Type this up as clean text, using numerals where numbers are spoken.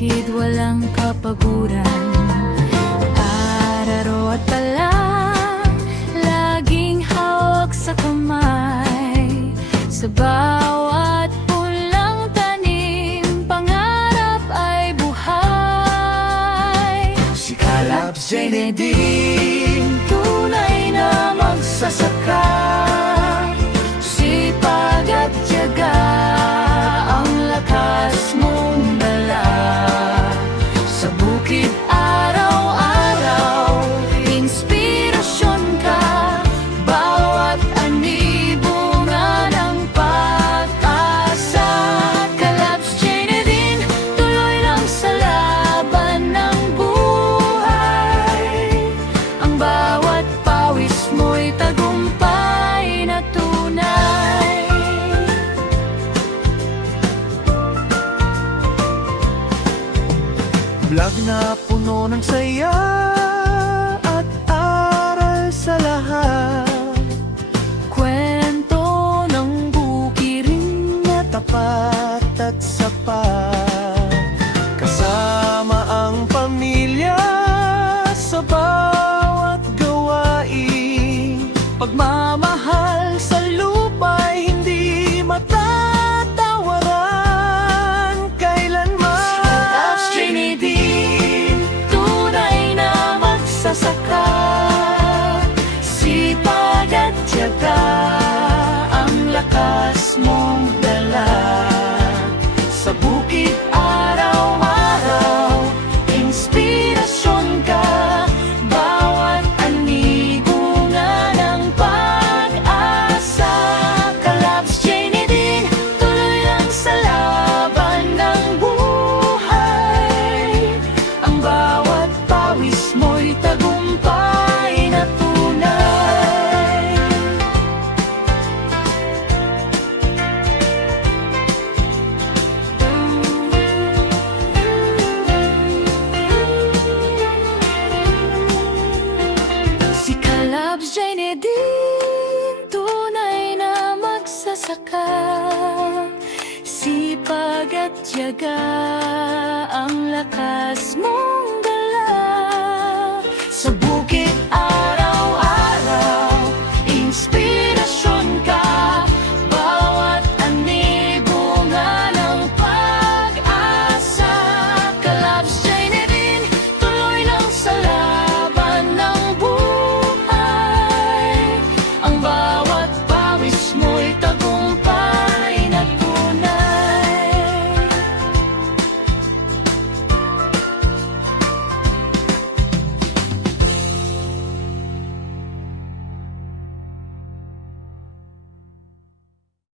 bukid walang kapaguran. Araro at talang laging hawak sa kamay. Sa bawat pulang tanim, pangarap ay buhay. Si Calab's Janedine, tunay na magsasaka. Sipag at tiyaga, ang lakas mong dala. Sa bukid araw-araw, inspirasyon ka. Bawat ani bunga ng pag-asa. Calab's Janedine, tuloy lang sa laban ng buhay. Ang bawat pawis mo'y tagumpay na tunay. Vlog na puno ng saya at aral sa lahat. Kwento ng bukirin na Tapat at sapat, kasama ang pamilya sa bawat gawain. Pagmamahal sa lupa'y hindi matatawaran kailanman. Calab's Janedine, tunay na magsasaka. Sipag at tiyaga, ang lakas mong dala. Sa bukid araw-araw, inspirasyon ka. Bawat ani bunga ng pag-asa. Calab's Janedine, tuloy lang sa laban ng buhay. Ang bawat pawis mo'y tagumpay na tunay. Si Calab's Janedine, tunay na magsasaka. Sipag at tiyaga, ang lakas mo